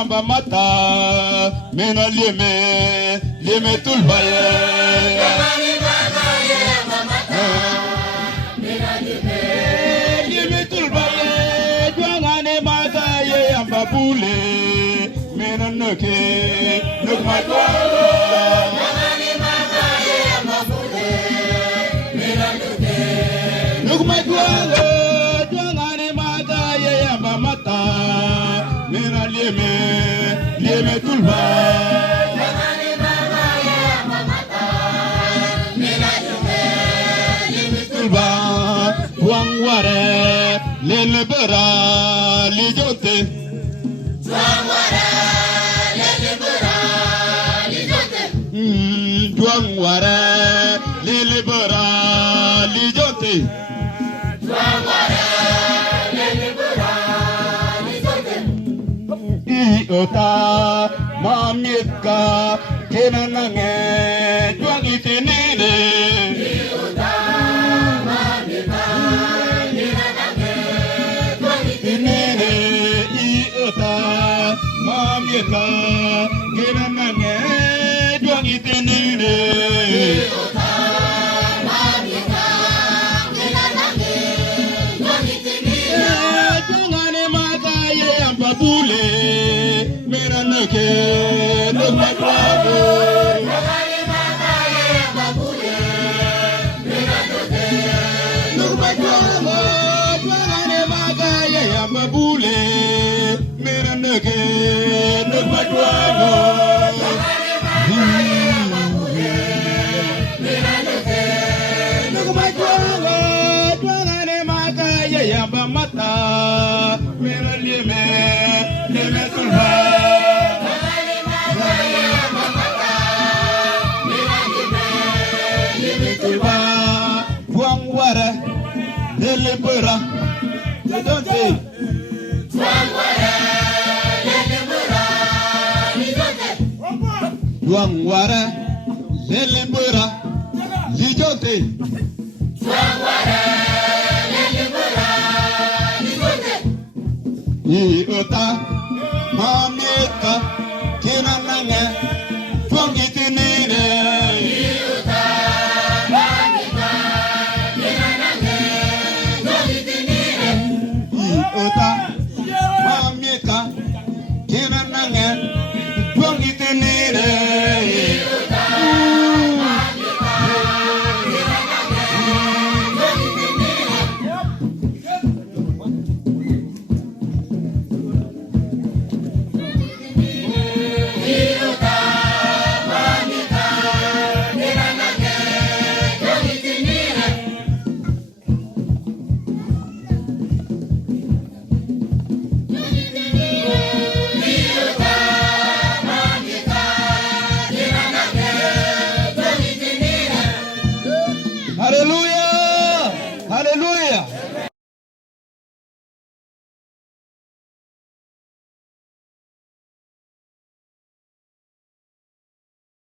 amba mata mena leme tulbaye Kamani mata ye amba mata mena leme tulbaye jwangane mata ye amba bule mena nuke nuk matwa Kamani mata ye amba bule mena nuke nuk matwa jwangane mata ye amba mata mena leme tulbaye Kamani mata ye amba mata mena leme tulba wangware lele bera lijote Wangwara lele bura lijote wangware lele bera lijote Wangwara lele bura lijote iota mamika kenanange jwangitinile Iuta mamika niranage tinile iota mamika kenanange jwangitinile Iuta mamika niranage jwangitinile jwangane makaye ambabule meranake nukmatwago Kamani mata ye amba bule mena nuke nukmatwago jwangane makaye ambabule meranake nukmatwago Kamani mata ye amba bule mena nuke nukmatwago jwangane makaye ambamata meralime leme tulba Kamani mata ye amba mata mena leme tulba wangwara delibera jodonte Wangwara lele bura lijote wangwara delibera lijote Wangwara lele bura lijote Iota Mameta Kinananga Fongitinine Iota Mameta Kinananga Fongitinine Iota